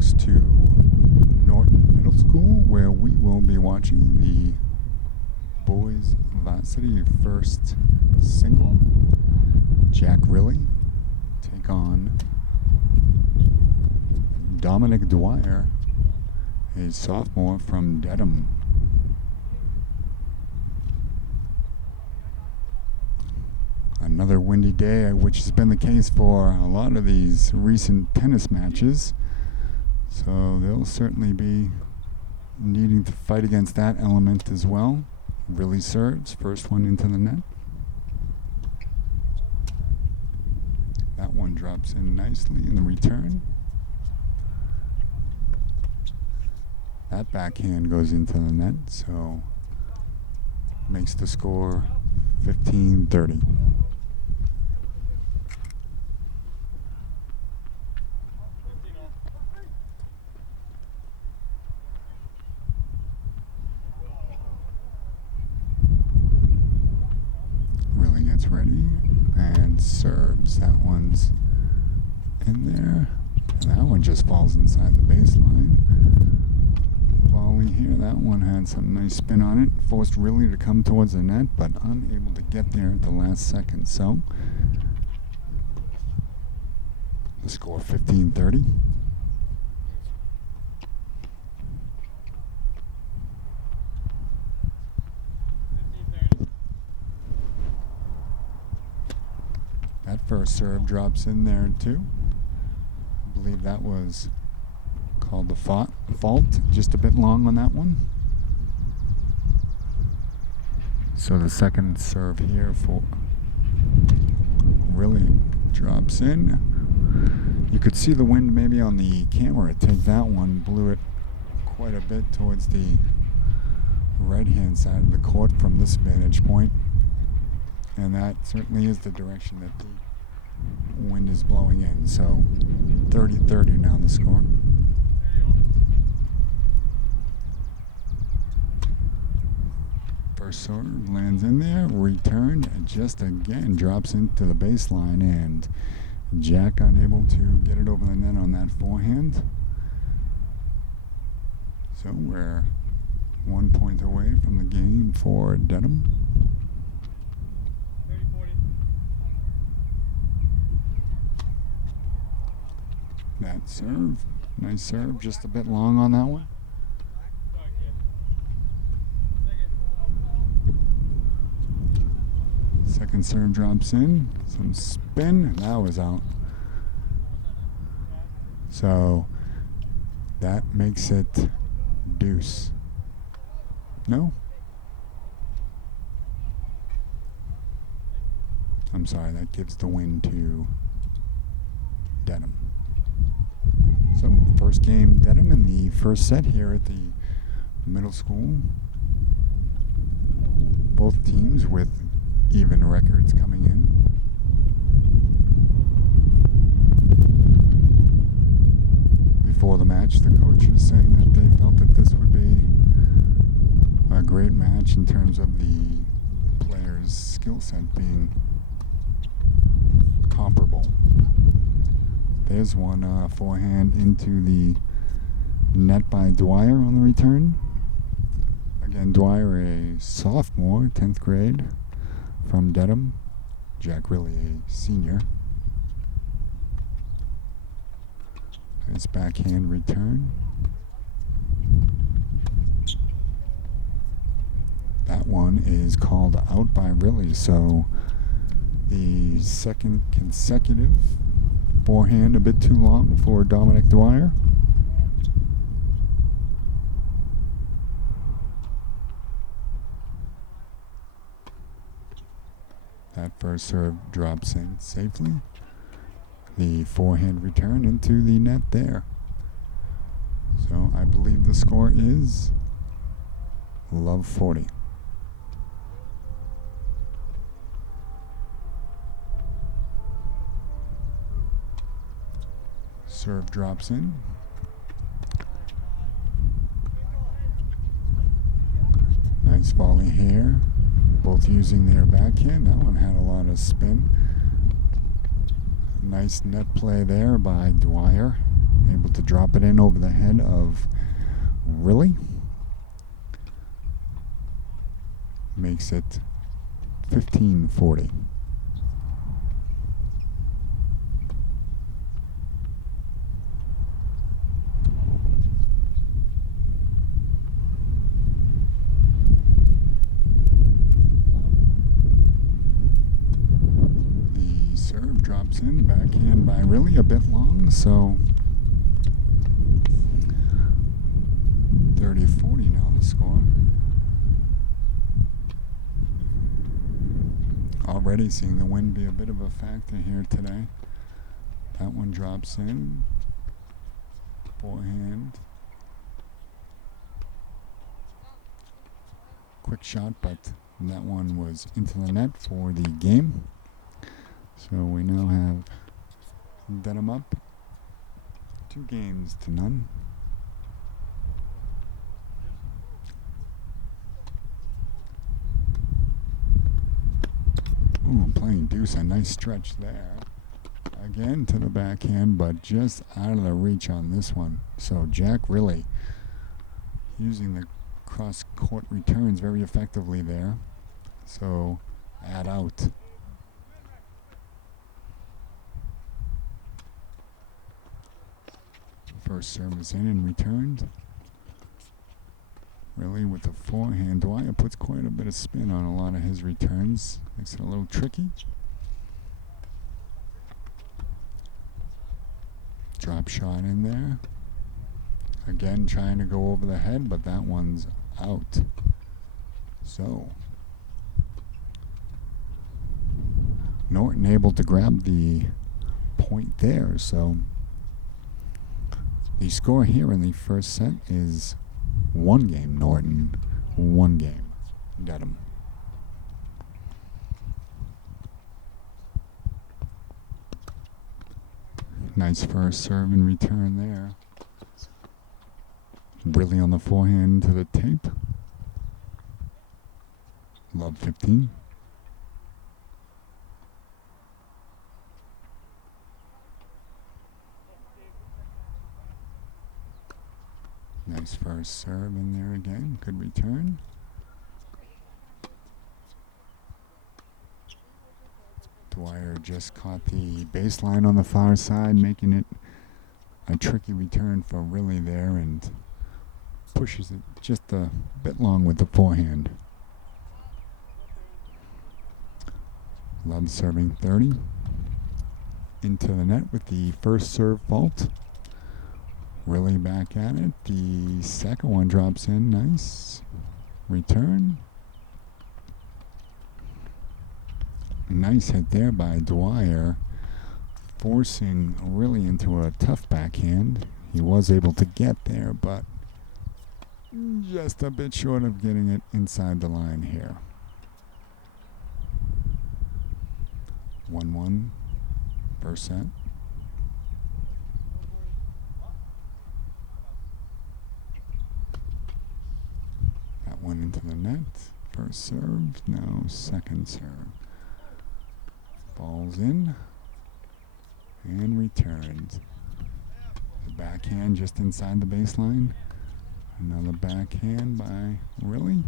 folks, to Norton Middle School, where we will be watching the boys Varsity first single. Jack Riley take on Dominic Dwyer, a sophomore from Dedham. Another windy day, which has been the case for a lot of these recent tennis matches. So they'll certainly be needing to fight against that element as well. Really serves, first one into the net. That one drops in nicely in the return. That backhand goes into the net, so makes the score 15-30. Really gets ready and serves. That one's in there. And that one just falls inside the baseline. Volley here. That one had some nice spin on it. Forced Riley to come towards the net, but unable to get there at the last second. So the score 15-30. That first serve drops in there too. I believe that was called the fault, just a bit long on that one. So the second serve here for Riley drops in. You could see the wind maybe on the camera take that one, blew it quite a bit towards the right-hand side of the court from this vantage point. And that certainly is the direction that the wind is blowing in. So 30-30 now the score. First serve lands in there, returned, and just again drops into the baseline, and Jack unable to get it over the net on that forehand. So we're 1 point away from the game for Dedham. That serve, nice serve, just a bit long on that one. Second serve drops in, some spin, and that was out. So that makes it deuce. No? I'm sorry, that gives the win to Dedham. So first game Dedham in the first set here at the middle school. Both teams with even records coming in. Before the match, the coach is saying that they felt that this would be a great match in terms of the players' skill set being comparable. There's one forehand into the net by Dwyer on the return. Again, Dwyer, a sophomore, 10th grade from Dedham. Jack Riley, a senior. Nice backhand return. That one is called out by Riley, so the second consecutive forehand a bit too long for Dominic Dwyer. That first serve drops in safely. The forehand return into the net there. So I believe the score is love 40. Serve drops in. Nice volley here. Both using their backhand. That one had a lot of spin. Nice net play there by Dwyer. able to drop it in over the head of Really. Makes it 15-40. The serve drops in, backhand by Really, a bit long, so 30-40 now the score. Already seeing the wind be a bit of a factor here today. That one drops in. Forehand. Quick shot, but that one was into the net for the game. So we now have Dedham up 2-0. Ooh, playing deuce, a nice stretch there. Again to the backhand, but just out of the reach on this one. So Jack Really using the cross-court returns very effectively there. So add out. First service in and returned. Really with the forehand. Dwyer puts quite a bit of spin on a lot of his returns. Makes it a little tricky. Drop shot in there. Again trying to go over the head, but that one's out. So Norton able to grab the point there. So the score here in the first set is 1-0 Norton, 1-0 Dedham. Nice first serve and return there. Really on the forehand to the tape. Love 15. Nice first serve in there again. Good return. Dwyer just caught the baseline on the far side, making it a tricky return for Really there, and pushes it just a bit long with the forehand. Love serving 30. Into the net with the first serve fault. Really back at it. The second one drops in. Nice. Return. Nice hit there by Dwyer, forcing Really into a tough backhand. He was able to get there, but just a bit short of getting it inside the line here. 1-1, first set. That one into the net. First serve, no, second serve. Balls in and returned. The backhand just inside the baseline. Another backhand by Really.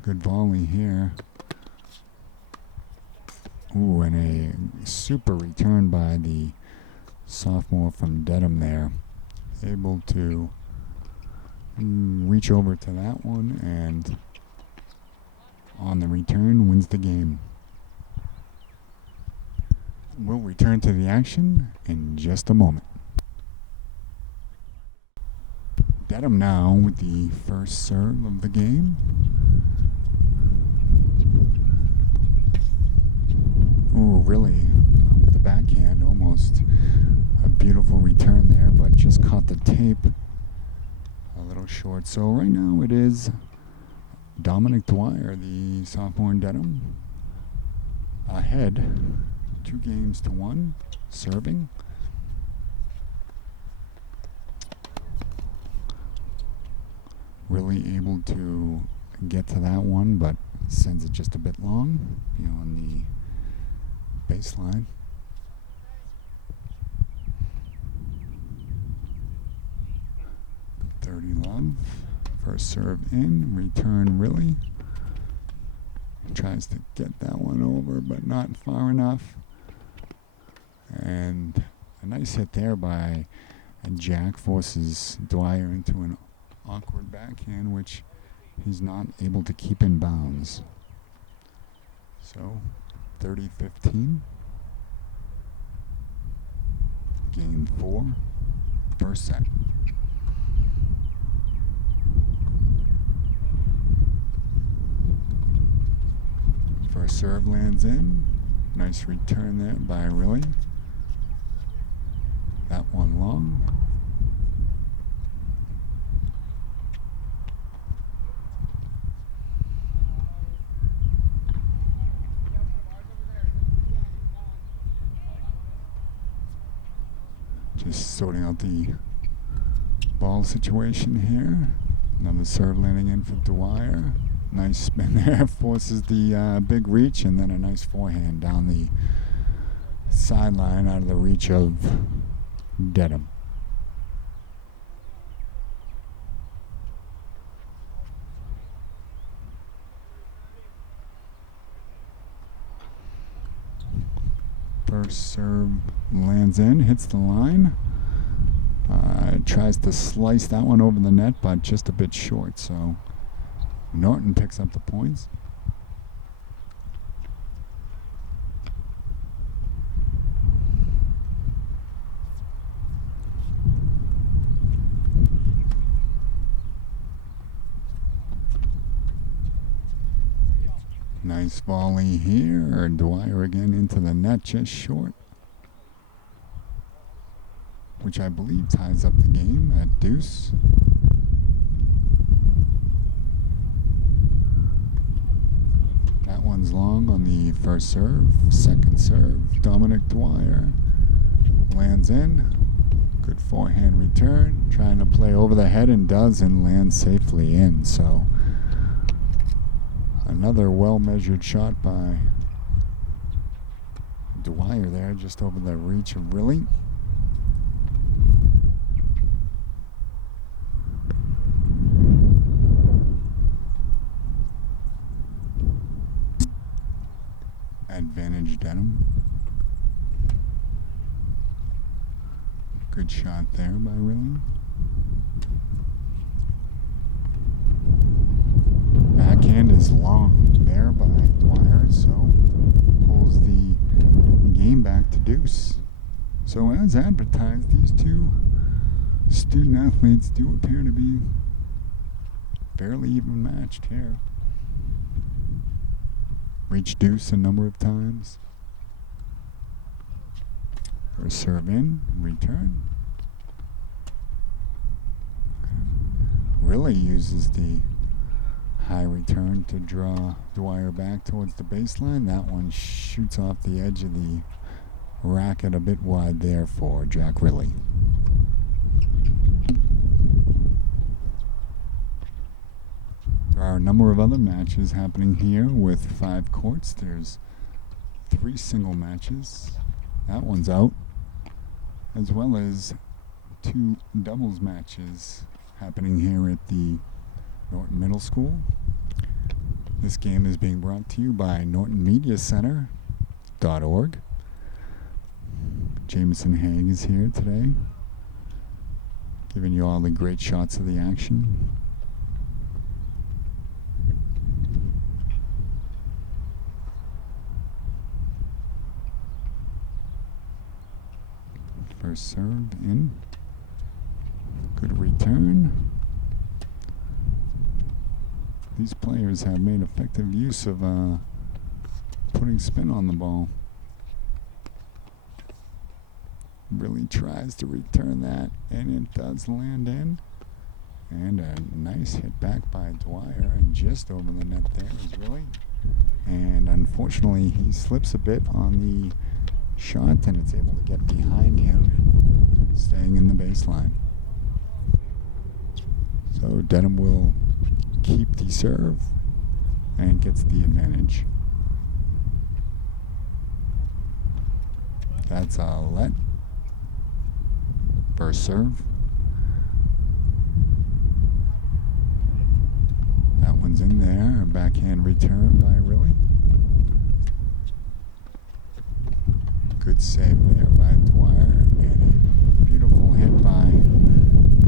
Good volley here. Ooh, and a super return by the sophomore from Dedham there. Able to reach over to that one, and on the return wins the game. We'll return to the action in just a moment. Dedham now with the first serve of the game. Ooh, Really with the backhand, almost a beautiful return there, but just caught the tape a little short. So right now it is Dominic Dwyer, the sophomore in Dedham, ahead 2-1, serving. Really able to get to that one, but sends it just a bit long beyond the baseline. serve. First serve in, return really. Tries to get that one over, but not far enough. And a nice hit there by Jack, forces Dwyer into an awkward backhand, which he's not able to keep in bounds. So, 30-15. Game 4, first set. First serve lands in. Nice return there by Riley. That one long. Just sorting out the ball situation here. Another serve landing in for Dwyer. Nice spin there, forces the big reach, and then a nice forehand down the sideline out of the reach of Dedham. First serve lands in, hits the line. Tries to slice that one over the net, but just a bit short, so Norton picks up the points. Nice volley here. Dwyer again into the net, just short. Which I believe ties up the game at deuce. That one's long on the first serve. Second serve, Dominic Dwyer lands in. Good forehand return. Trying to play over the head and does, and lands safely in. So another well-measured shot by Dwyer there, just over the reach of Riley. Advantage Dedham. Good shot there by Riley. Backhand is long there by Dwyer, so pulls the game back to deuce. So as advertised, these two student athletes do appear to be fairly even matched here. Reached deuce a number of times. First serve in, return. Really uses the high return to draw Dwyer back towards the baseline. That one shoots off the edge of the racket a bit wide there for Jack Riley. There are a number of other matches happening here with 5 courts. There's 3 single matches. That one's out. As well as 2 doubles matches happening here at the Norton Middle School. This game is being brought to you by NortonMediaCenter.org. Jameson Haig is here today, giving you all the great shots of the action. First serve in. Good return. These players have made effective use of putting spin on the ball. Really tries to return that, and it does land in. And a nice hit back by Dwyer, and just over the net there is Riley. And unfortunately, he slips a bit on the shot, and it's able to get behind him, staying in the baseline. So Dedham will keep the serve and gets the advantage. That's a let. First serve. one's in there. A backhand return by Riley. Good save there by Dwyer. And a beautiful hit by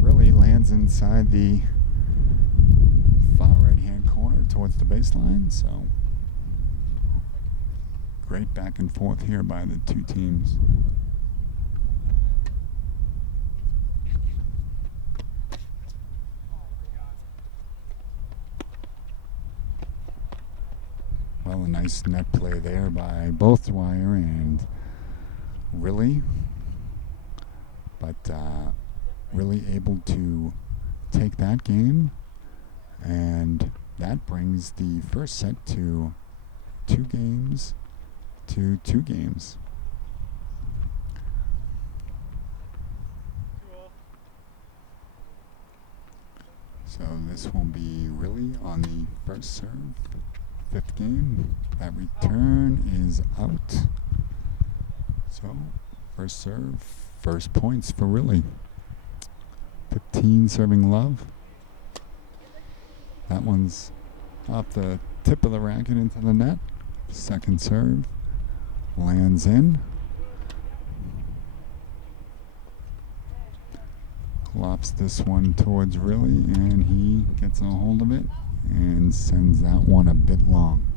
Riley. Lands inside the far right-hand corner towards the baseline. So great back and forth here by the two teams. Well, a nice net play there by both Dwyer and Riley, but really able to take that game, and that brings the first set to 2 games to 2 games. So this will be Riley on the first serve. 5th game. That return is out. So, first serve, first points for Riley. 15 serving love. That one's off the tip of the racket into the net. Second serve lands in. Lops this one towards Riley, and he gets a hold of it and sends that one a bit long.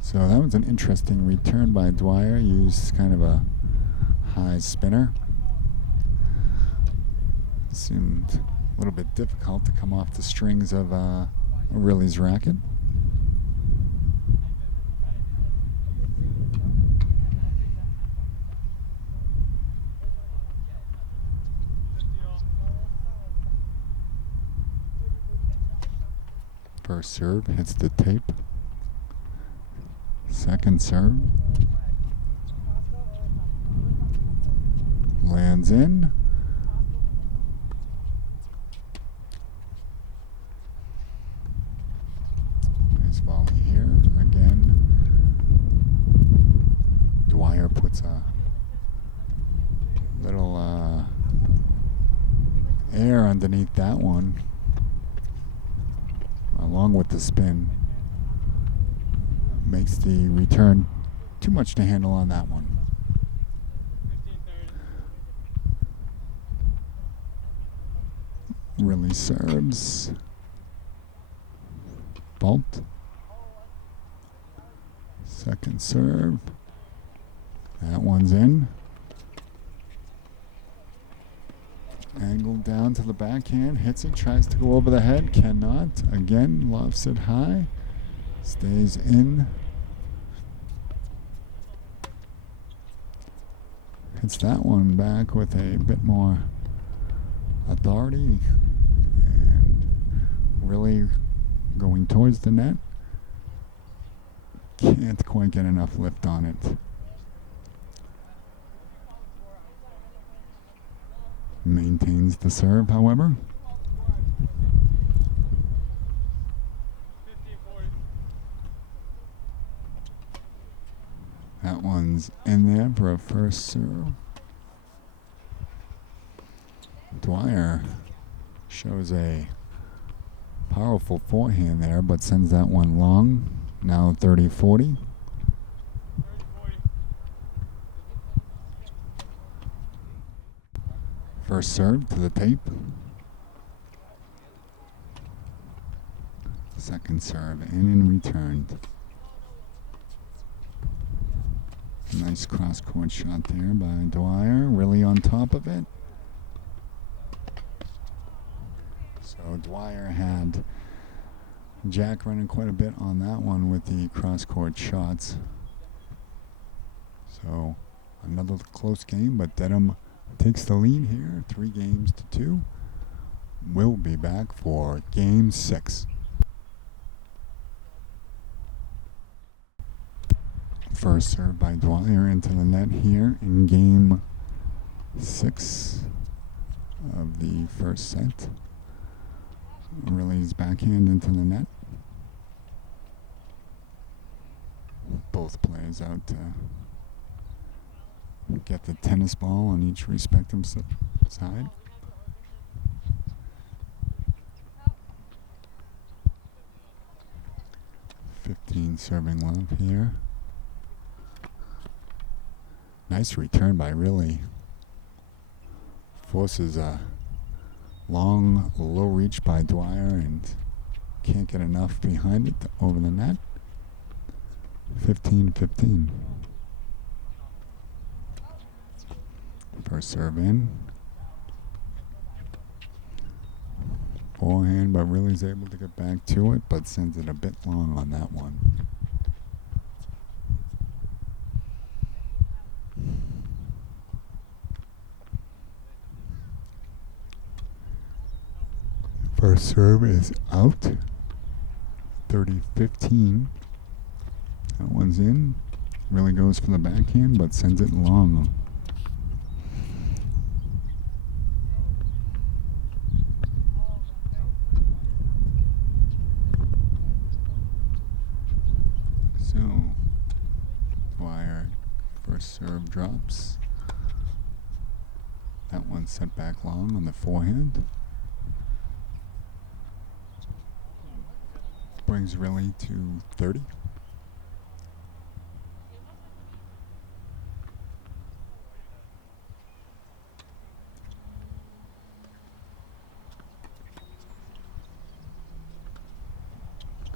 So that was an interesting return by Dwyer. Used kind of a high spinner. Seemed a little bit difficult to come off the strings of Riley's racket. First serve hits the tape. Second serve lands in. Nice volley here. Again, Dwyer puts a little air underneath that one, along with the spin. Makes the return too much to handle on that one. Riley serves. Fault. Second serve. That one's in. Angled down to the backhand. Hits it. Tries to go over the head. Cannot. Again, lofts it high. Stays in. Hits that one back with a bit more authority, and really going towards the net. Can't quite get enough lift on it. Maintains the serve, however. That one's in there for a first serve. Dwyer shows a powerful forehand there, but sends that one long. Now 30-40. First serve to the tape. Second serve in and returned. Nice cross-court shot there by Dwyer. Really on top of it. So Dwyer had Jack running quite a bit on that one with the cross-court shots. So another close game, but Dedham takes the lead here, 3 games to 2. We'll be back for Game 6. First serve by Dwyer into the net here in Game 6 of the first set. Riley's backhand into the net. Both players out to get the tennis ball on each respective side. 15 serving love here. Nice return by Really. Forces a long, low reach by Dwyer and can't get enough behind it over the net. 15-15. First serve in. Forehand, but Really's able to get back to it, but sends it a bit long on that one. First serve is out. 30-15. That one's in. Really goes for the backhand, but sends it long. So, Dwyer, first serve drops. That one set back long on the forehand. Brings Really to 30.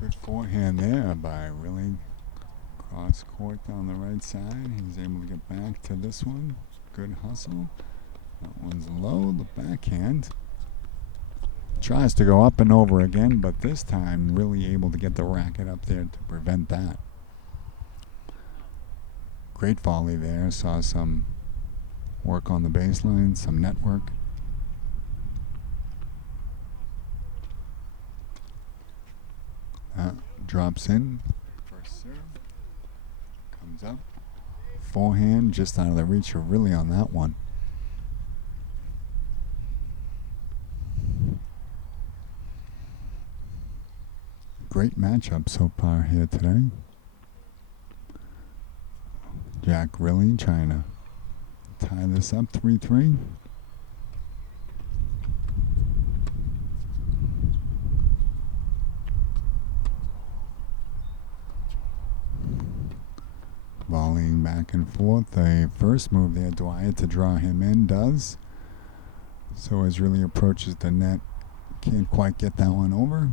Good forehand there by Really. Cross court down the right side. He's able to get back to this one. Good hustle. That one's low. The backhand. Tries to go up and over again, but this time Really able to get the racket up there to prevent that. Great volley there. Saw some work on the baseline, some network. Drops in. First serve. Comes up. Forehand just out of the reach of Really on that one. Great matchup so far here today. Jack Really trying to tie this up 3-3. Volleying back and forth. The first move there, Dwyer to draw him in, does. So as Really approaches the net, can't quite get that one over.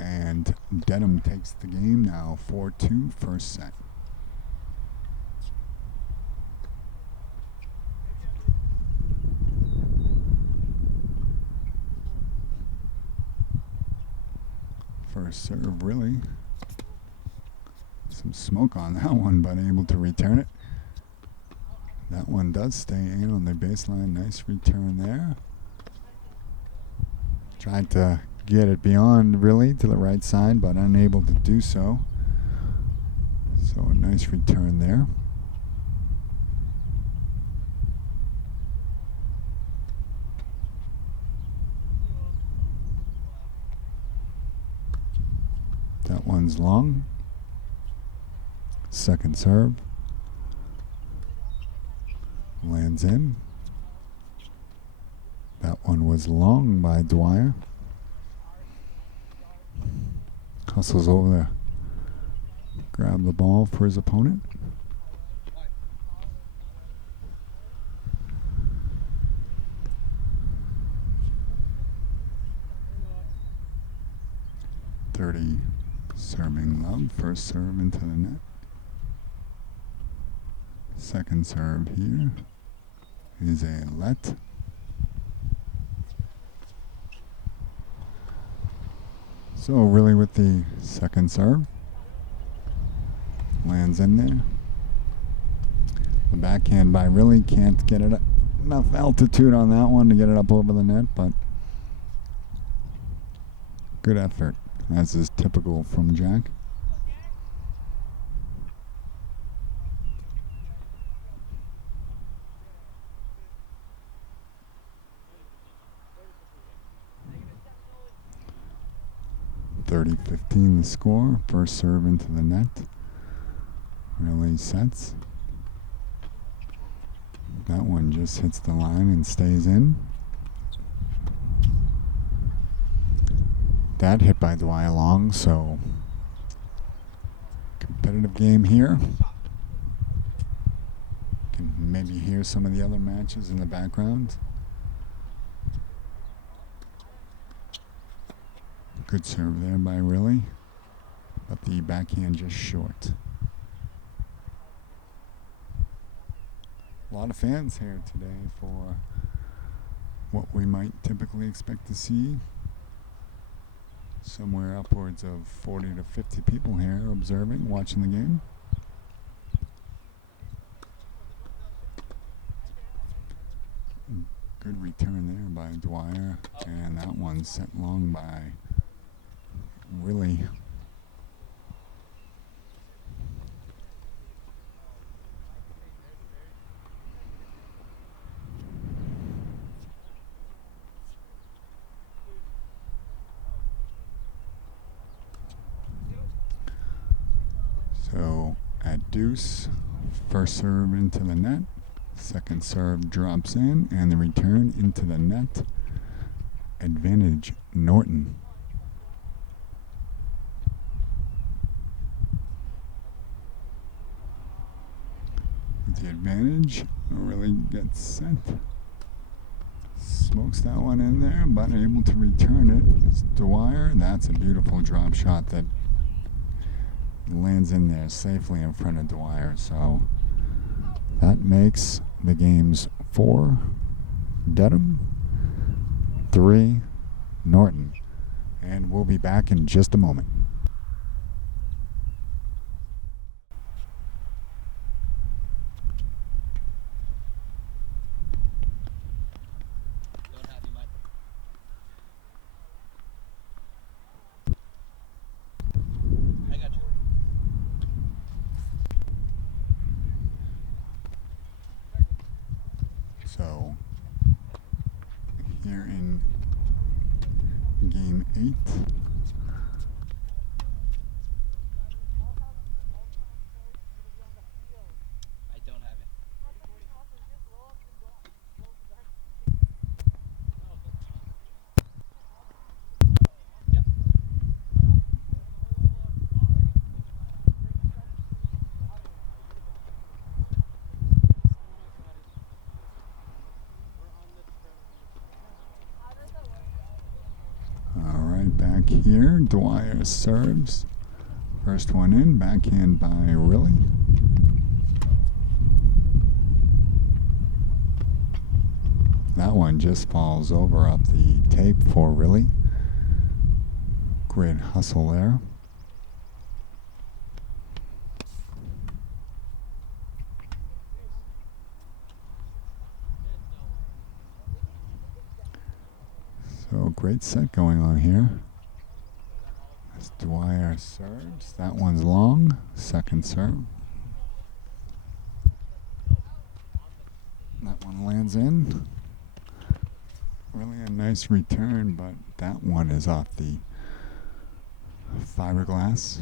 And Dedham takes the game now, 4-2, first set. First serve, Really. Some smoke on that one, but able to return it. That one does stay in on the baseline. Nice return there. Tried to get it beyond Really to the right side, but unable to do so. So a nice return there. That one's long. Second serve. Lands in. That one was long by Dwyer. Hustles over there. Grab the ball for his opponent. Serving love. First serve into the net. Second serve here is a let. So Really with the second serve. Lands in there. The backhand by Really can't get it enough altitude on that one to get it up over the net, but good effort, as is typical from Jack. .30-15 the score. First serve into the net. Really sets. That one just hits the line and stays in. That hit by Dwyer long, so competitive game here. Can maybe hear some of the other matches in the background. Good serve there by Riley, but the backhand just short. A lot of fans here today for what we might typically expect to see. Somewhere upwards of 40 to 50 people here observing, watching the game. Good return there by Dwyer, and that one sent long by Willie. So at deuce, first serve into the net, second serve drops in, and the return into the net. Advantage Norton. With the advantage, really gets sent. Smokes that one in there, but able to return it. It's Dwyer. That's a beautiful drop shot that lands in there safely in front of Dwyer. So that makes the games 4 Dedham, 3 Norton. And we'll be back in just a moment. So here in game 8, I don't have it. Yep. all right, back here, Dwyer serves. First one in, backhand by Riley. That one just falls over up the tape for Riley. Great hustle there. So great set going on here. As Dwyer serves, that one's long. Second serve. That one lands in. Really a nice return, but that one is off the fiberglass.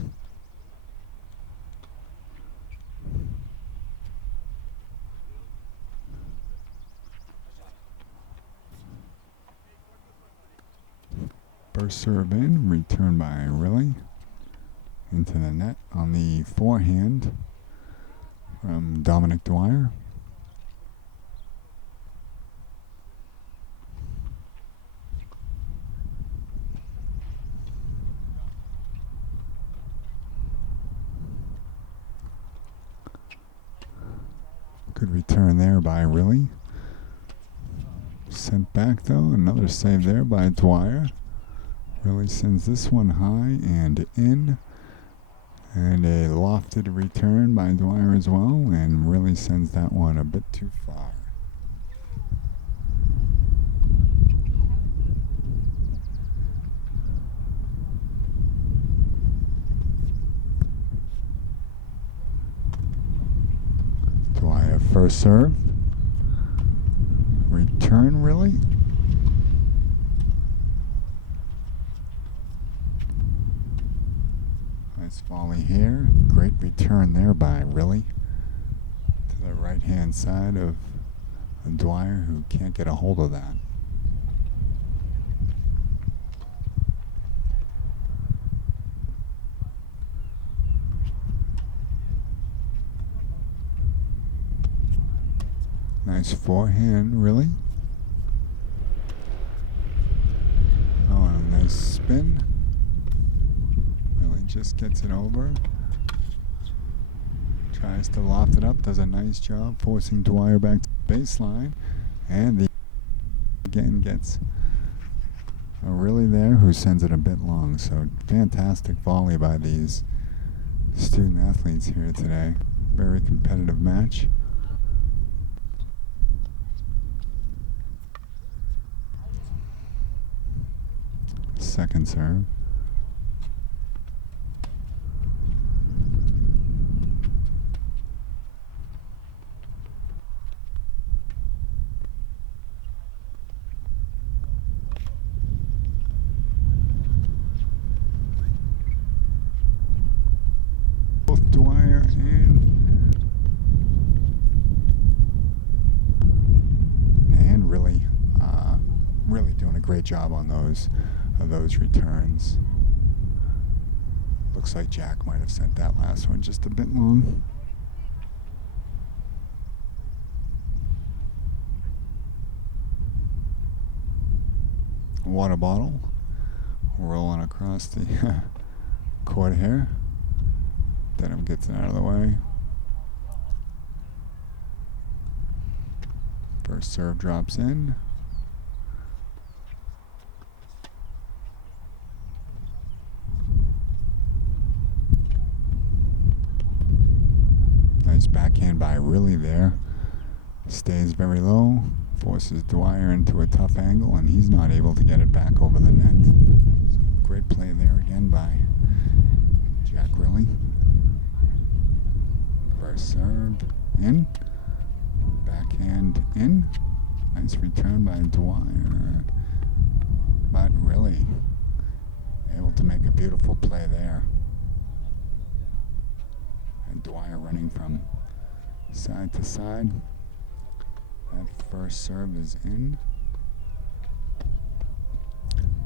First serve in, return by Riley into the net on the forehand from Dominic Dwyer. Good return there by Riley. Sent back though, another save there by Dwyer. Really sends this one high and in, and a lofted return by Dwyer as well, and really sends that one a bit too far. Dwyer first serve, return really. Nice volley here. Great return there by Riley to the right hand side of Dwyer, who can't get a hold of that. Nice forehand, really. Oh, and a nice spin. Really just gets it over. Tries to loft it up, does a nice job forcing Dwyer back to the baseline. And the again gets a really there who sends it a bit long. So fantastic volley by these student athletes here today. Very competitive match. Second serve. Both Dwyer and really doing a great job on those returns. Looks like Jack might have sent that last one just a bit long. Water bottle rolling across the court here. Dedham gets it out of the way. First serve drops in. Nice backhand by Really there. Stays very low, forces Dwyer into a tough angle, and he's not able to get it back over the net. So great play there again by Jack Really. First serve in. Backhand in. Nice return by Dwyer. But Really able to make a beautiful play there. And Dwyer running from side to side. That first serve is in.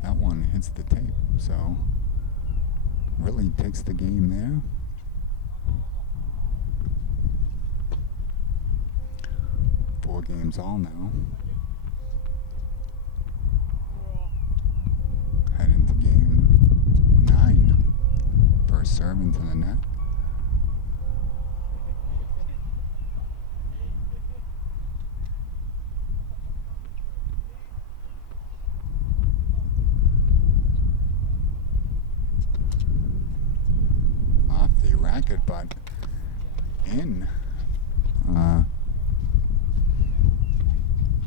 That one hits the tape, so Really takes the game there. Four games all now. Head into game 9. First serve into the net. Off the racket, but in.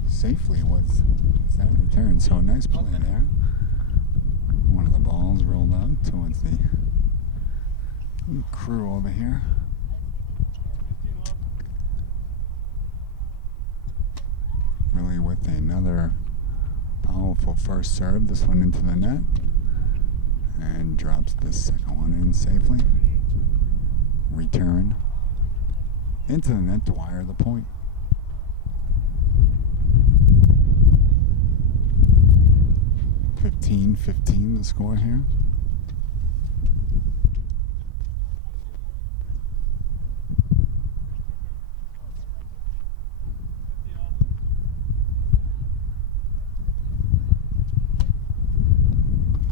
Safely was that return. So a nice play there. One of the balls rolled out towards the crew over here. Really with another powerful first serve. This one into the net. And drops the second one in safely. Return. Into the net, Dwyer the point. .15 the score here.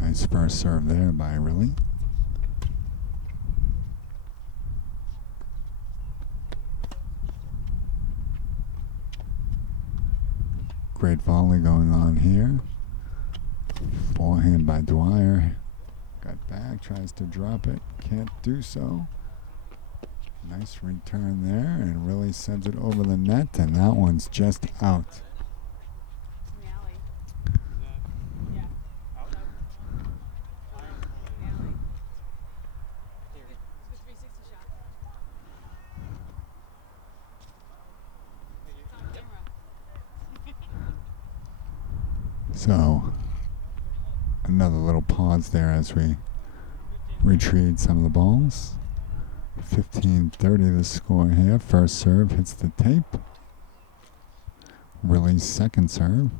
Nice first serve there by Really. Great volley going on here. Forehand by Dwyer. Got back, tries to drop it. Can't do so. Nice return there, and Really sends it over the net, and that one's just out. So, another little pause there as we retrieve some of the balls. 15-30 the score here. First serve hits the tape. Really's second serve.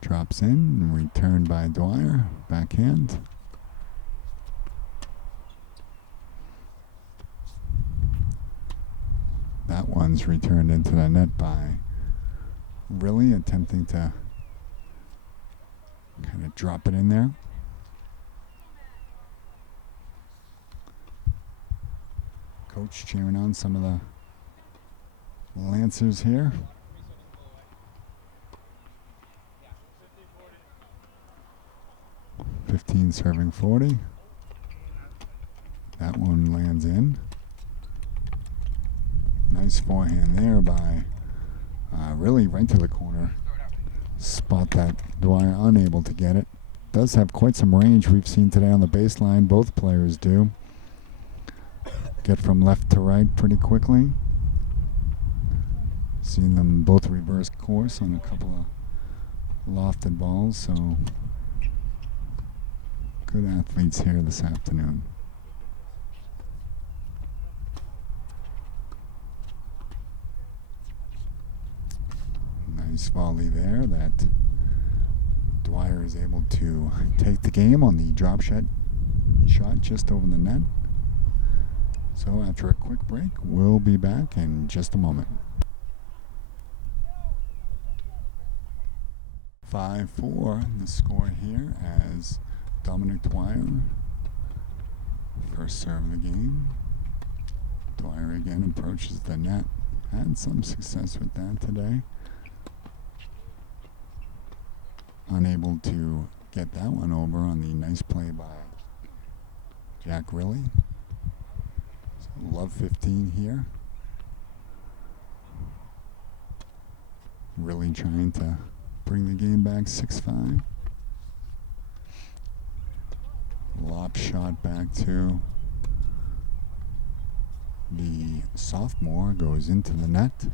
Drops in, returned by Dwyer. Backhand. That one one's returned into the net by really attempting to kind of drop it in there. Coach cheering on some of the Lancers here. Yeah. 15 serving 40. That one lands in. Nice forehand there by really right to the corner. Spot that Dwyer unable to get it. Does have quite some range we've seen today on the baseline. Both players do. Get from left to right pretty quickly. Seen them both reverse course on a couple of lofted balls, so good athletes here this afternoon. Nice volley there that Dwyer is able to take the game on the drop shot just over the net. So after a quick break, we'll be back in just a moment. 5-4 the score here as Dominic Dwyer first serve of the game. Dwyer again approaches the net. Had some success with that today. Unable to get that one over on the nice play by Jack Riley. So love 15 here. Really trying to bring the game back 6-5. Lop shot back to the sophomore, goes into the net.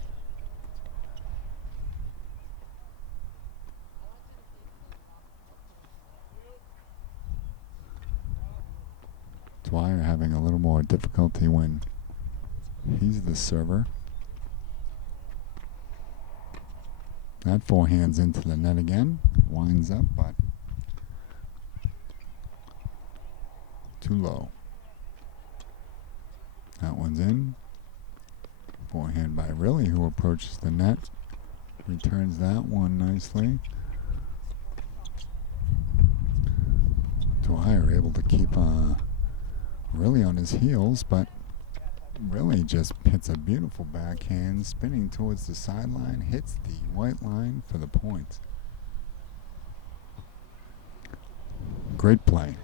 Dwyer having a little more difficulty when he's the server. That forehand's into the net again. Winds up, but too low. That one's in. Forehand by Riley, who approaches the net. Returns that one nicely. Dwyer able to keep Riley on his heels, but Riley just hits a beautiful backhand, spinning towards the sideline, hits the white line for the point. Great play.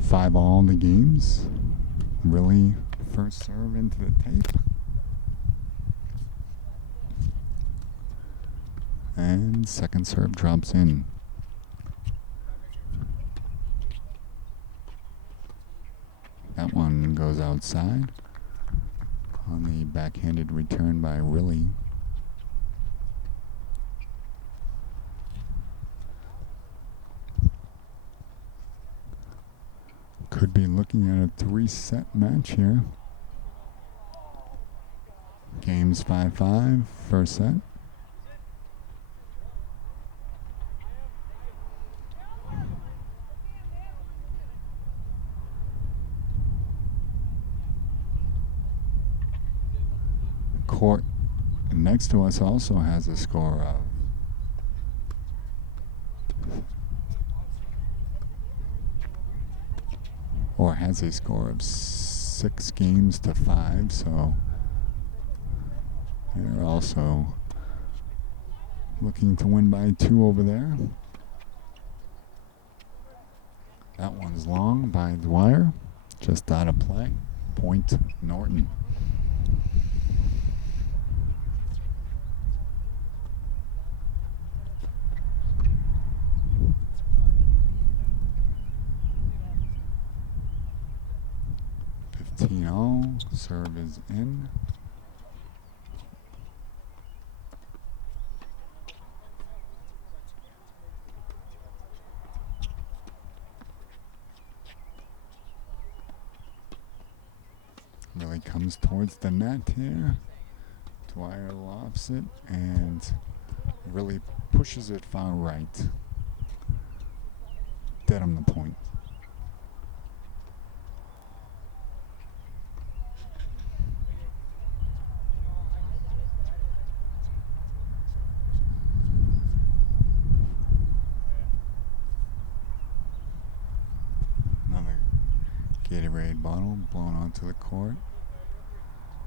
Five all in the games. Really first serve into the tape. And second serve drops in. That one goes outside on the backhanded return by Riley. Could be looking at a 3-set match here. Game's 5-5, first set. Court next to us also has a score of has a score of 6-5, so they're also looking to win by 2 over there. That one's long by Dwyer, just out of play. Point Norton. Serve is in. Really Really comes towards the net here. Dwyer lofts it and really pushes it far right. Dedham the point. Another Gatorade bottle blown onto the court.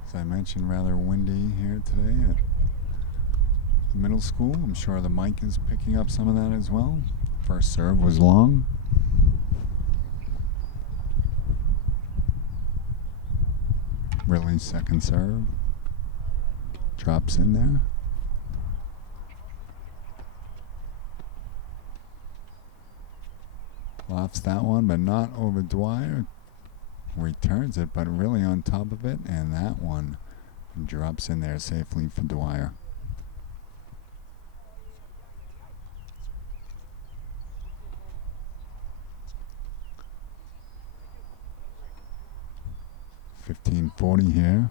As I mentioned, rather windy here today at the middle school. I'm sure the mic is picking up some of that as well. First serve was long. Really second serve. Drops in there. Lofts that one, but not over Dwyer. Returns it, but really on top of it, and that one drops in there safely for Dwyer. $15.40 here.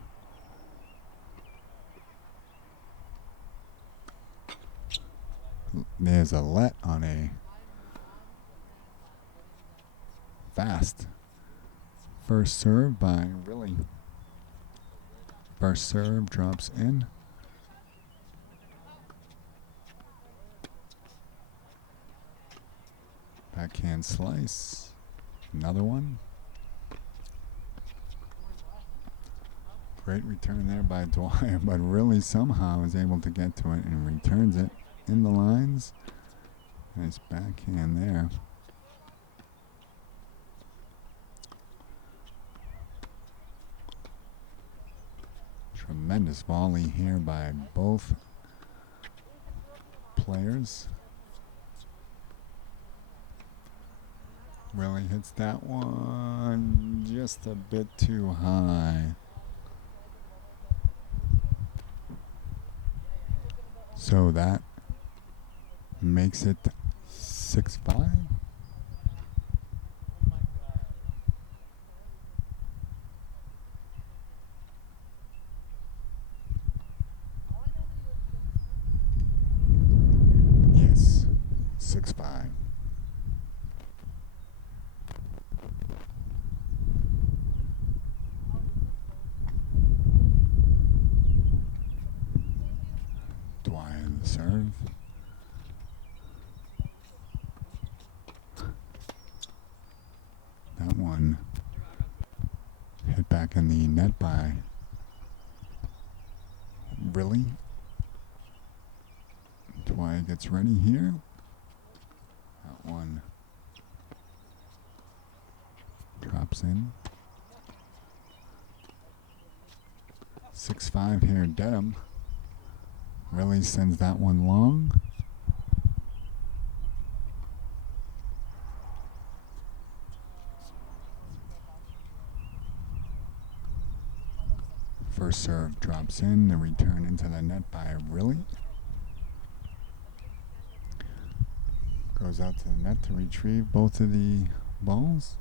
There's a let on a fast first serve by Really. First serve drops in. Backhand slice. Another one. Great return there by Dwyer, but Really somehow is able to get to it and returns it in the lines. Nice backhand there. Tremendous volley here by both players. Really hits that one just a bit too high. So that makes it 6-5. Yes, 6-5. Dwyer in the serve. That one hit back in the net by Really. Dwyer gets ready here. That one drops in. 6-5 here at Dedham. Really sends that one long. First serve drops in, the return into the net by Really. Goes out to the net to retrieve both of the balls.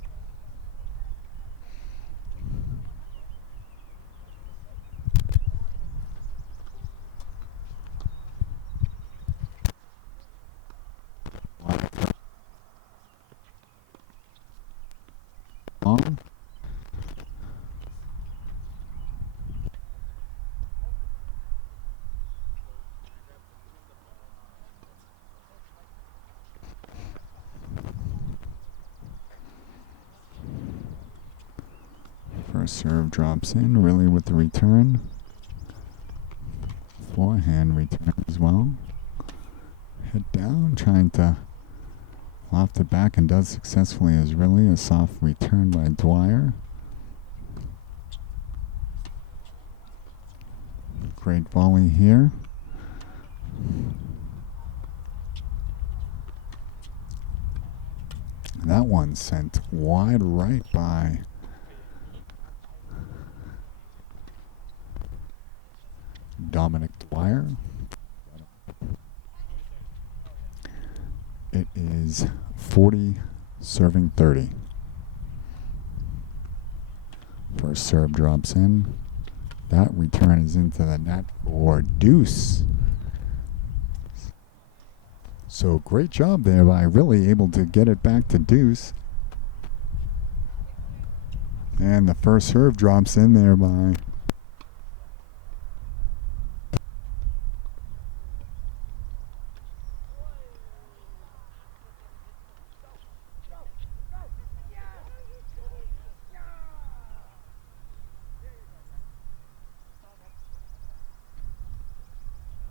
Long. First serve drops in, Really with the return. Forehand return as well. Hit down, trying to loft it back, and does successfully as Really. A soft return by Dwyer. Great volley here. That one sent wide right by Dominic Dwyer. It is 40 serving 30. First serve drops in. That return is into the net for deuce. So great job there by really able to get it back to deuce. And the first serve drops in there by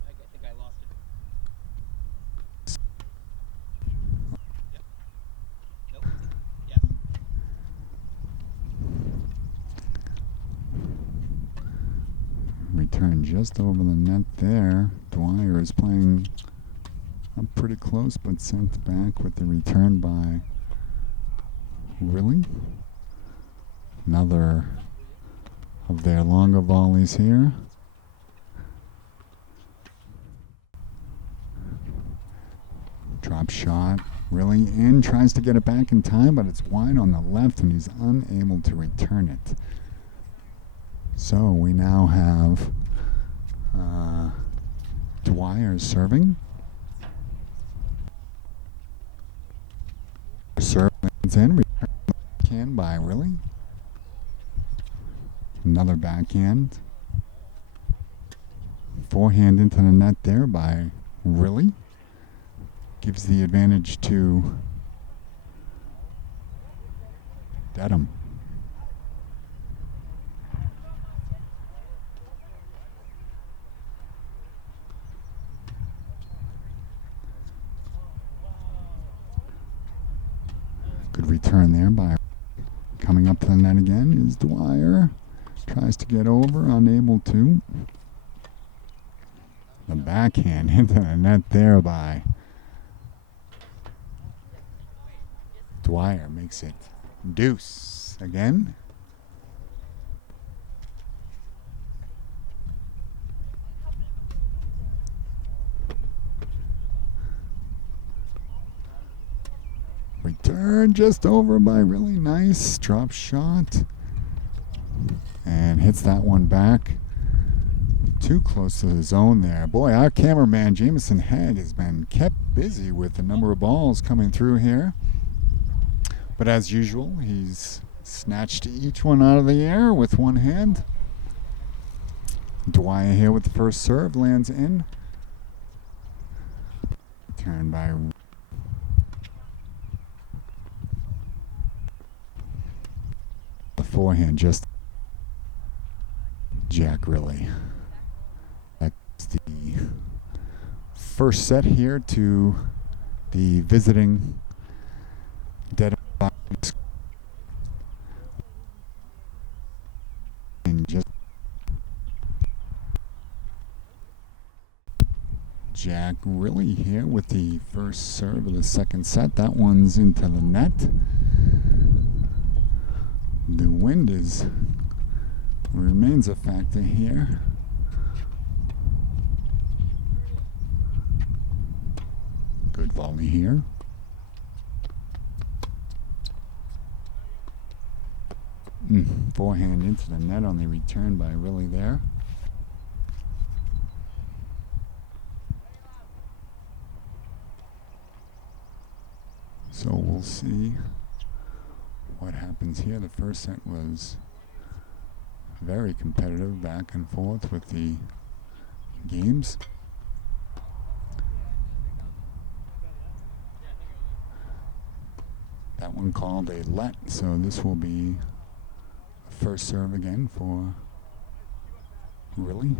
I think I lost it. Yep. Nope. Yes. return just over the net there. Dwyer is playing up pretty close, but sent back with the return by Really? Another of their longer volleys here. Drop shot, Really in, tries to get it back in time, but it's wide on the left and he's unable to return it. So we now have Dwyer serving. Serve lands in, return backhand by Really. Another backhand. Forehand into the net there by Really. Gives the advantage to Dedham. Good return there by coming up to the net again is Dwyer. Tries to get over, unable to. The backhand into the net there by Dwyer. Makes it deuce again. Return just over by Really. Nice drop shot. And hits that one back. Too close to the zone there. Boy, our cameraman Jameson Hagg has been kept busy with the number of balls coming through here. But as usual, he's snatched each one out of the air with one hand. Dwyer here with the first serve, lands in. Turned by the forehand, just Jack Really. That's the first set here to the visiting Dedham. And just Jack Really here with the first serve of the second set. That one's into the net. The wind remains a factor here. Good volley here. Forehand into the net on the return by Really there. So we'll see what happens here. The first set was very competitive, back and forth with the games. That one called a let, so this will be first serve again for Really.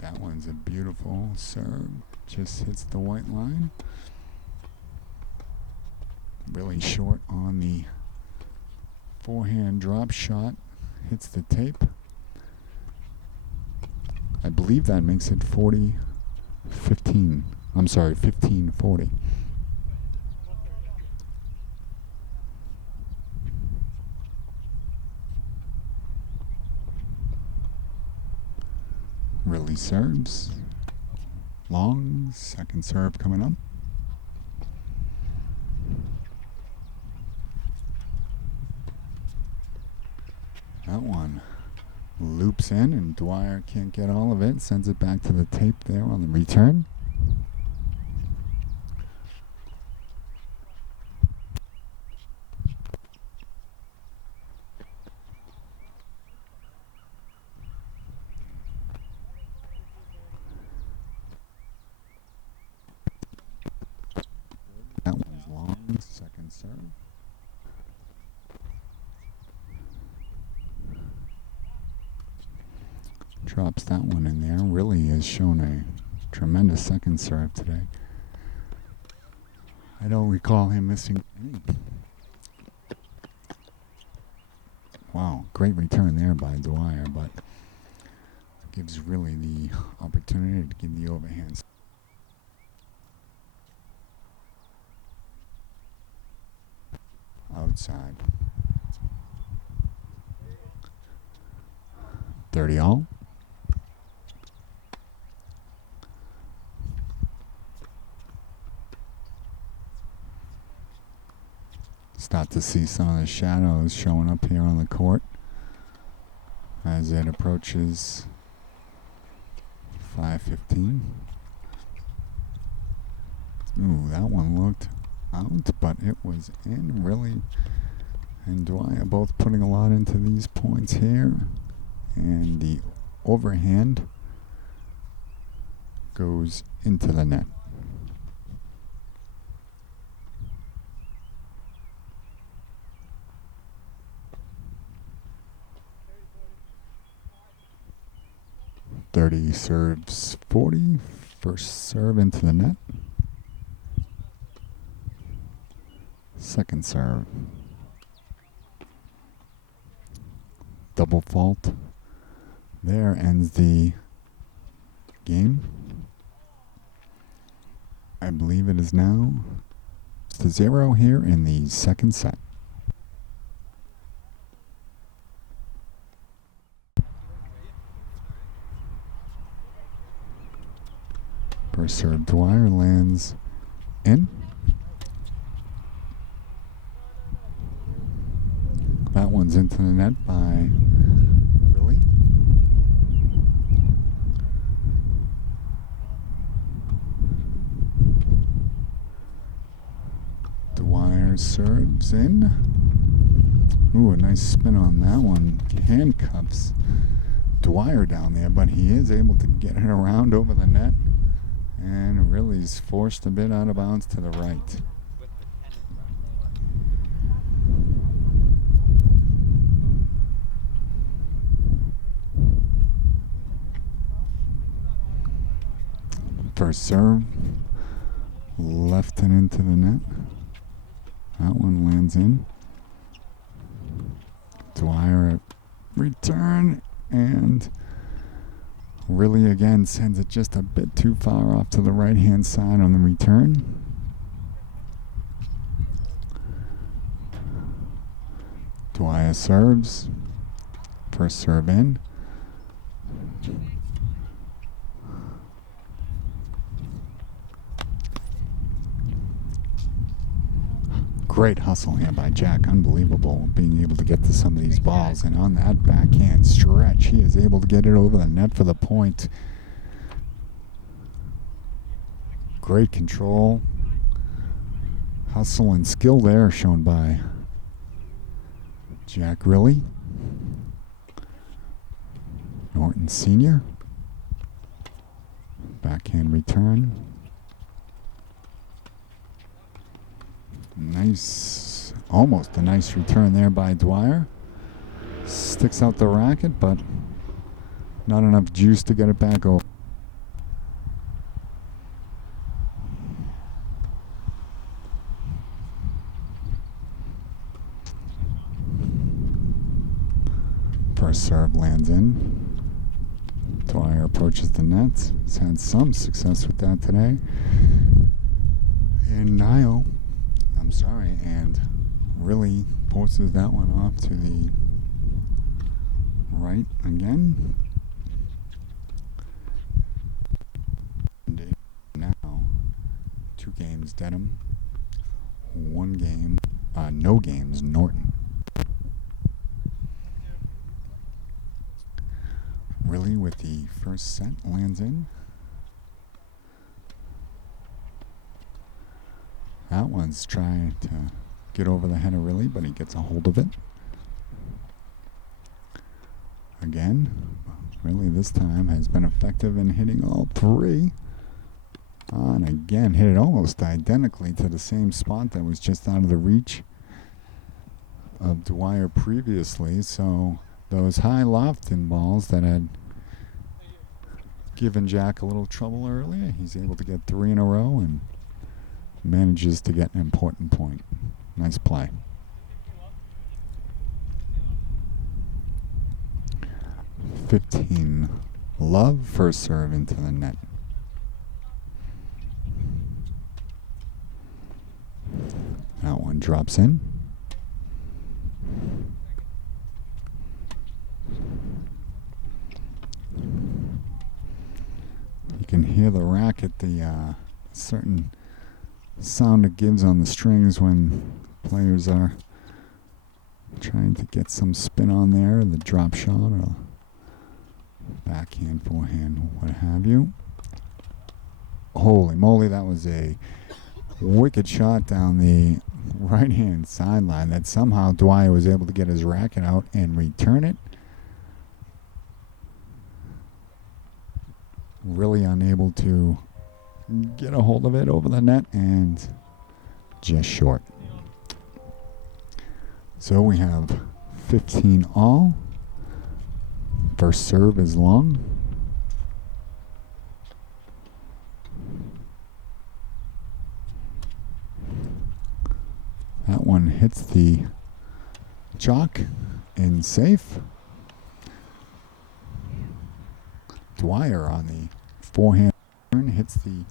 That one's a beautiful serve, just hits the white line. Really short on the forehand drop shot, hits the tape. I believe that makes it 40-15. I'm sorry, 15-40. Really serves. Long, second serve coming up. That one loops in and Dwyer can't get all of it. Sends it back to the tape there on the return. That one's long, second serve. Drops that one in there. Really has shown a tremendous second serve today. I don't recall him missing any. Wow, great return there by Dwyer, but gives really the opportunity to give the overhand. Outside. 30 all. Start to see some of the shadows showing up here on the court as it approaches 5:15. Ooh, that one looked out, but it was in really. And Dwyer both putting a lot into these points here. And the overhand goes into the net. .30 serves 40. First serve into the net. Second serve. Double fault. There ends the game. I believe it is now to 0 here in the second set. First serve Dwyer lands in. That one's into the net by Willie. Dwyer serves in. Ooh, a nice spin on that one. Handcuffs Dwyer down there, but he is able to get it around over the net. And Willie's forced a bit out of bounds to the right. First serve, left and into the net. That one lands in. Dwyer return, and really again sends it just a bit too far off to the right hand side on the return. Dwyer serves. First serve in. Great hustle here by Jack. Unbelievable being able to get to some of these balls. And on that backhand stretch, he is able to get it over the net for the point. Great control. Hustle and skill there shown by Jack Riley. Norton Sr. Backhand return. Nice, almost a nice return there by Dwyer. Sticks out the racket, but not enough juice to get it back over. First serve lands in. Dwyer approaches the net. He's had some success with that today. And and really forces that one off to the right again. games, Dedham. 1 game, no games, Norton. Really, with the first set, lands in. That one's trying to get over the head of Really, but he gets a hold of it. Again, Really this time has been effective in hitting all 3. And again, hit it almost identically to the same spot that was just out of the reach of Dwyer previously. So those high Lofton balls that had given Jack a little trouble earlier, he's able to get 3 in a row and manages to get an important point. Nice play. $15 Love first serve into the net. That one drops in. You can hear the racket, the certain sound it gives on the strings when players are trying to get some spin on there, the drop shot or backhand, forehand, what have you. Holy moly, that was a wicked shot down the right-hand sideline that somehow Dwyer was able to get his racket out and return it. Really unable to get a hold of it over the net and just short. So we have 15 all. First serve is long. That one hits the chalk and safe. Dwyer on the forehand turn hits the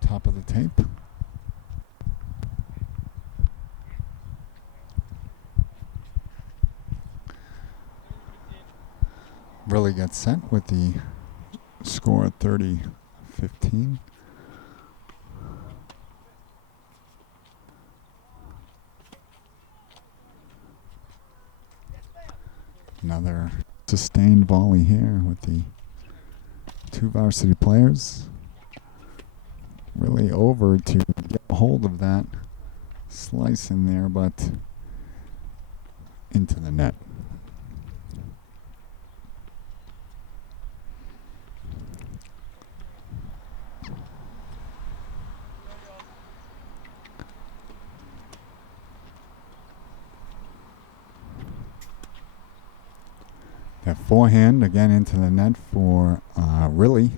top of the tape. Really gets set with the score at 30-15. Another sustained volley here with the 2 varsity players. Really over to get a hold of that slice in there, but into the net. That forehand again into the net for Really.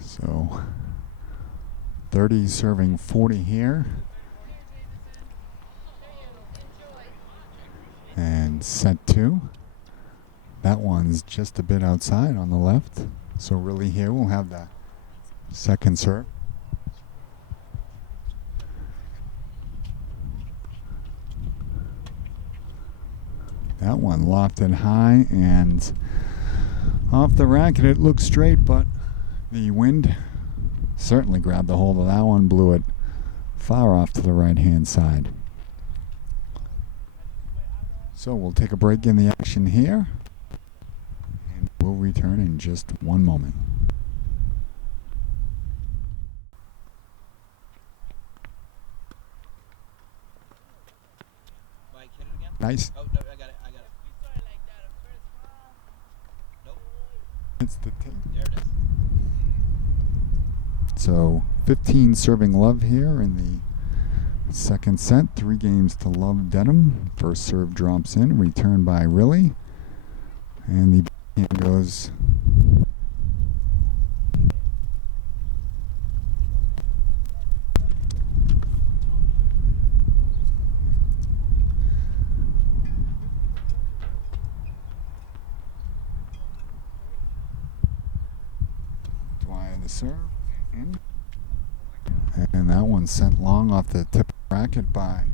So 30 serving 40 here. And set 2. That one's just a bit outside on the left. So Really here will have the second serve. That one lofted high and off the racket. It looked straight, but the wind certainly grabbed a hold of that one, blew it far off to the right-hand side. So we'll take a break in the action here, and we'll return in just one moment. Mike, hit it again? Nice. Oh, no, I got it. Nope. It's the tape. There it is. So 15 serving Love here in the second set. 3 games to Love Dedham. First serve drops in, returned by Really. And the backhand goes Dwyer the serve in. And that one sent long off the tip of the racket by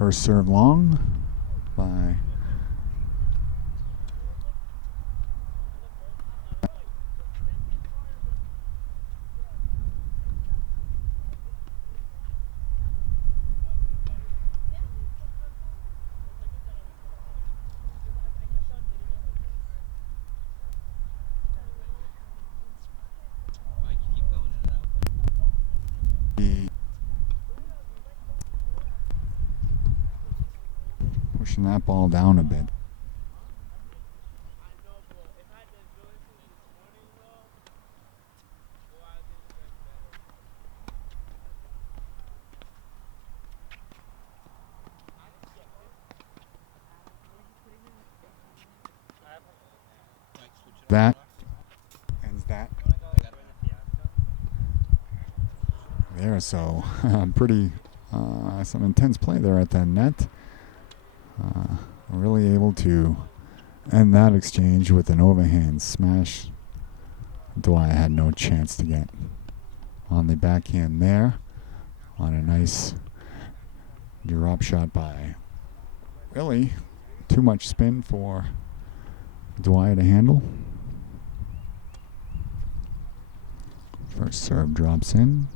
First serve long by Mike, you keep going in and out. the pushing that ball down a bit. Mike, switch it That off. ends that I got it. there. So pretty some intense play there at the net. Really able to end that exchange with an overhand smash. Dwyer had no chance to get on the backhand there on a nice drop shot by really too much spin for Dwyer to handle. First serve drops in.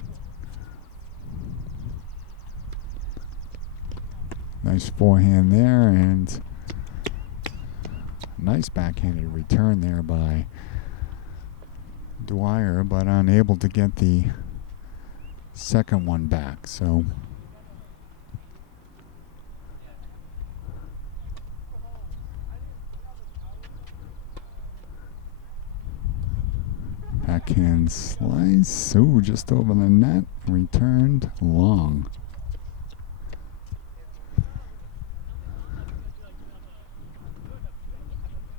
Nice forehand there and nice backhanded return there by Dwyer, but unable to get the second one back. So backhand slice. Ooh, just over the net. Returned long.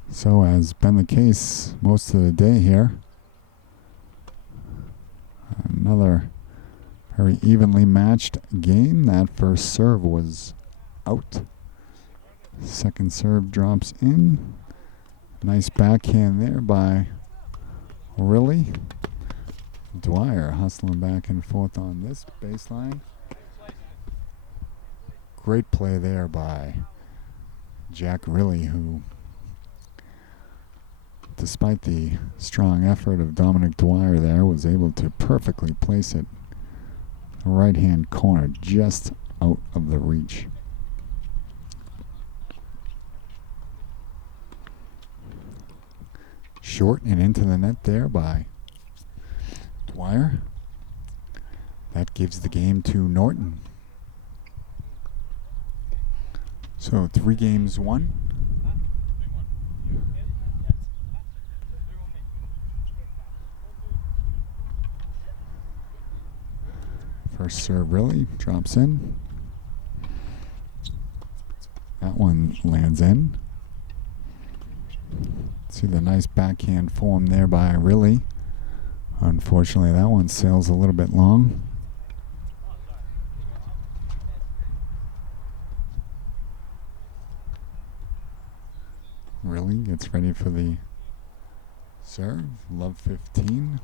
So has been the case most of the day here. Another very evenly matched game. That first serve was out. Second serve drops in. Nice backhand there by Really? Dwyer hustling back and forth on this baseline. Great play there by Jack Riley, who, despite the strong effort of Dominic Dwyer there, was able to perfectly place it right-hand corner, just out of the reach. Short and into the net there by Dwyer. That gives the game to Norton. So 3 games won. First serve really drops in. That one lands in. See the nice backhand form there by Riley. Unfortunately, that one sails a little bit long. Riley gets ready for the serve. Love 15.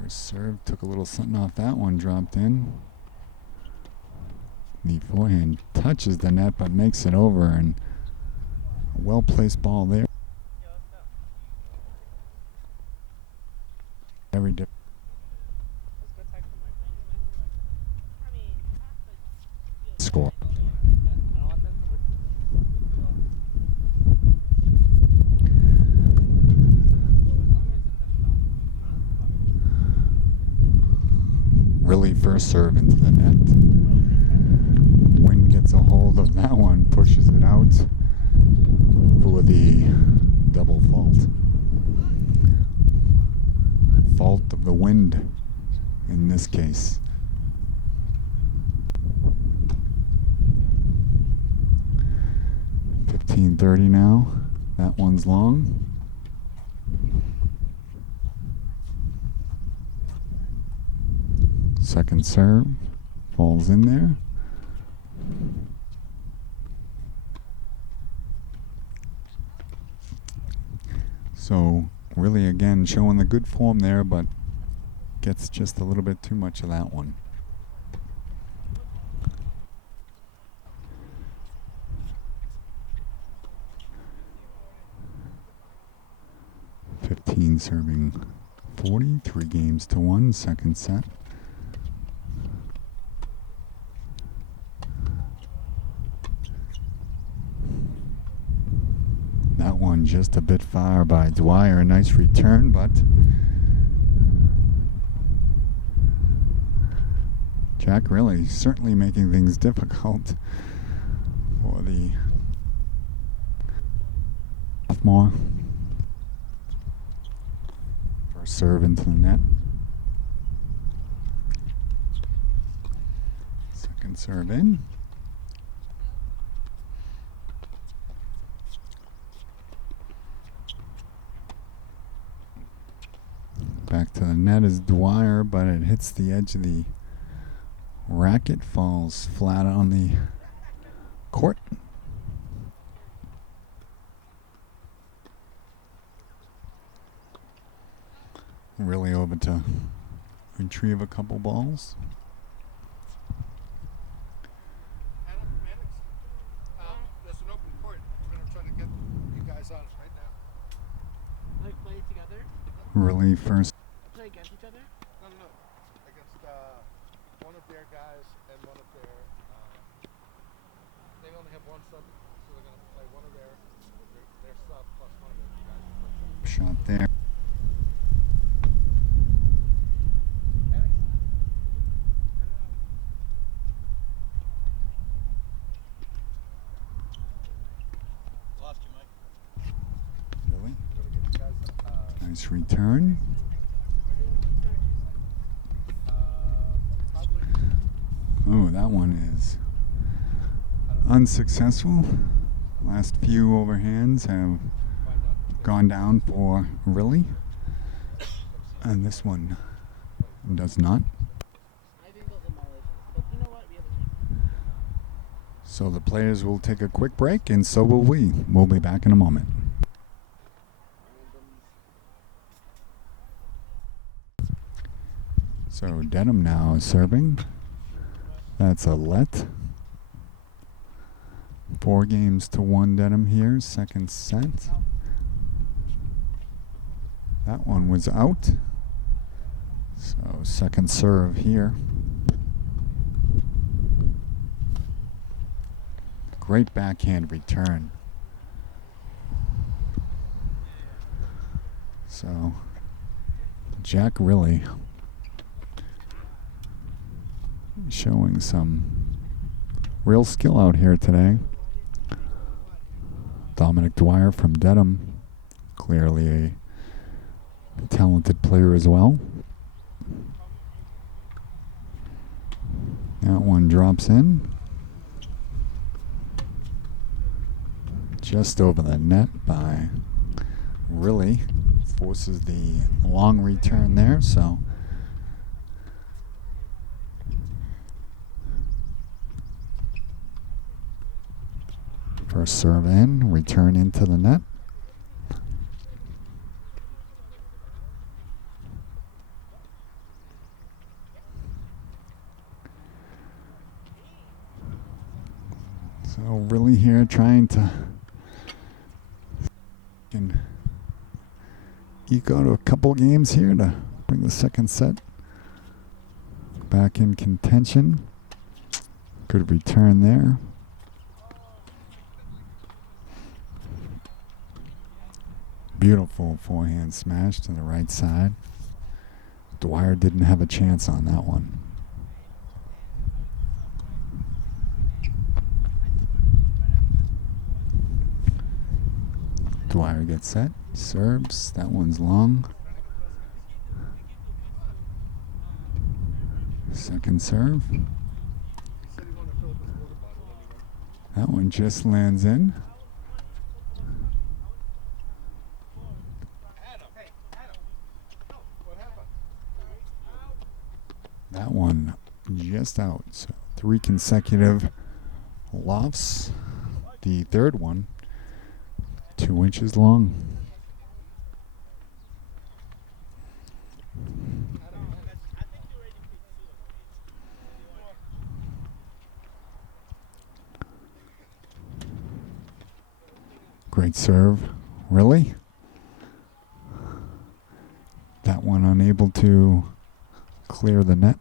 First serve, took a little something off that one, dropped in. The forehand touches the net but makes it over, and a well-placed ball there. Very different. Score. Really first serve into the net. Wind gets a hold of that one, pushes it out for the double fault. Fault of the wind in this case. .1530 now. That one's long. Second serve falls in there. So really again showing the good form there, but gets just a little bit too much of that one. leading, serving 40, 3-1, second set. That one just a bit far by Dwyer. Nice return, but Jack really certainly making things difficult for the sophomore. First serve into the net. Second serve in. Back to the net is Dwyer, but it hits the edge of the racket, falls flat on the court. Really over to retrieve a couple balls. There's an open court. We're going to try to get you guys on it right now. Like play together? Really first. Play against each other? No. Against one of their guys and one of their... they only have one sub, so they're going to play one of their sub plus one of their guys. Shot there. Lost you, Mike. Really? We're going to get you guys... Nice return. Oh, that one is unsuccessful. Last few overhands have gone down for Really, and this one does not. I think those are violations, but you know what? We have a So the players will take a quick break, and so will we. We'll be back in a moment. So Dedham now serving. That's a let. 4-1 Dedham here, second set. That one was out. So second serve here. Great backhand return. So Jack really showing some real skill out here today. Dominic Dwyer from Dedham, clearly a talented player as well. That one drops in. Just over the net by Really. Forces the long return there, so first serve in, return into the net. So Really here trying to eke out a couple games here to bring the second set back in contention. Good return there. Beautiful forehand smash to the right side. Dwyer didn't have a chance on that one. Dwyer gets set, serves. That one's long. Second serve. That one just lands in. That one just out. So 3 consecutive lofts. The third one 2 inches long. Great serve. Really? able to clear the net.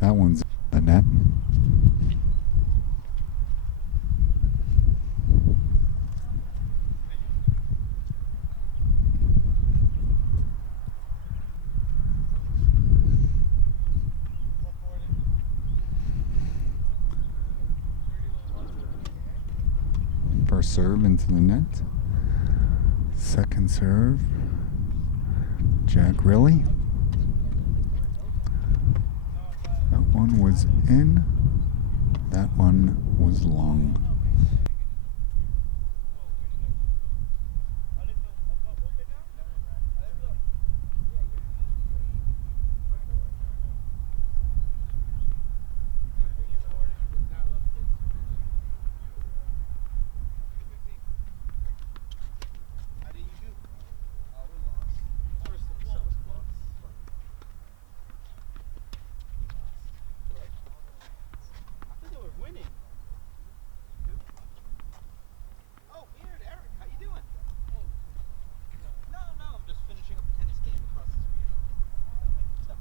That one's the net. First serve into the net. Second serve, Jack Riley. That one was in. That one was long.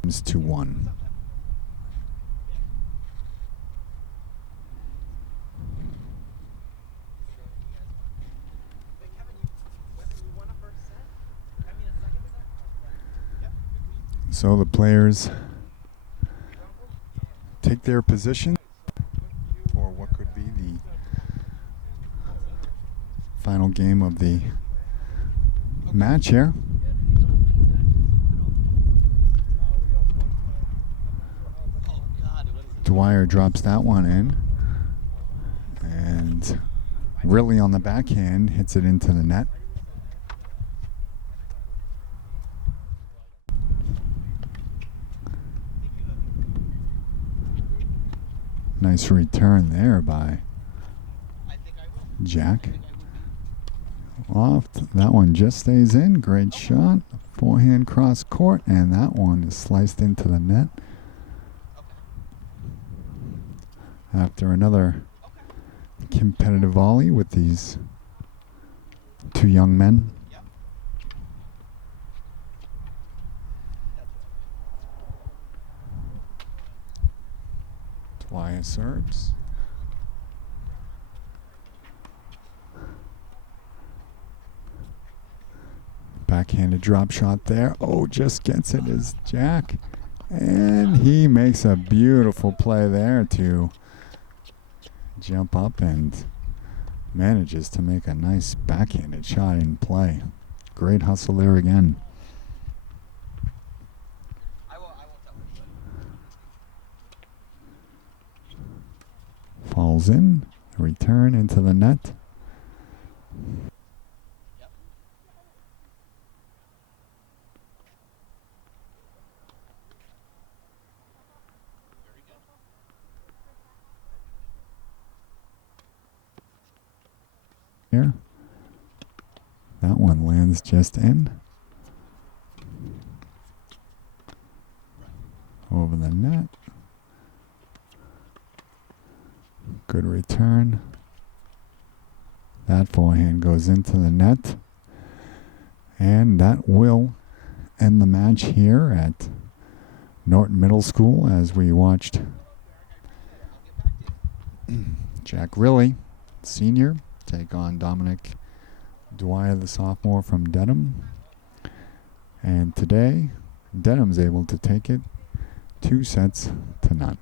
It's 2-1. So the players take their position for what could be the final game of the match here. Dwyer drops that one in, and really on the backhand hits it into the net. Nice return there by Jack. Loft, that one just stays in. Great shot. Forehand cross court, and that one is sliced into the net. After another competitive volley with these two young men. Dwyer serves. Backhanded drop shot there. Oh, just gets it as Jack. And he makes a beautiful play there to jump up and manages to make a nice backhanded shot in play. Great hustle there again. Falls in, return into the net. Here. That one lands just in. Over the net. Good return. That forehand goes into the net. And that will end the match here at Norton Middle School as we watched Jack Riley, senior, take on Dominic Dwyer, the sophomore from Dedham. And today, Dedham's able to take it 2-0.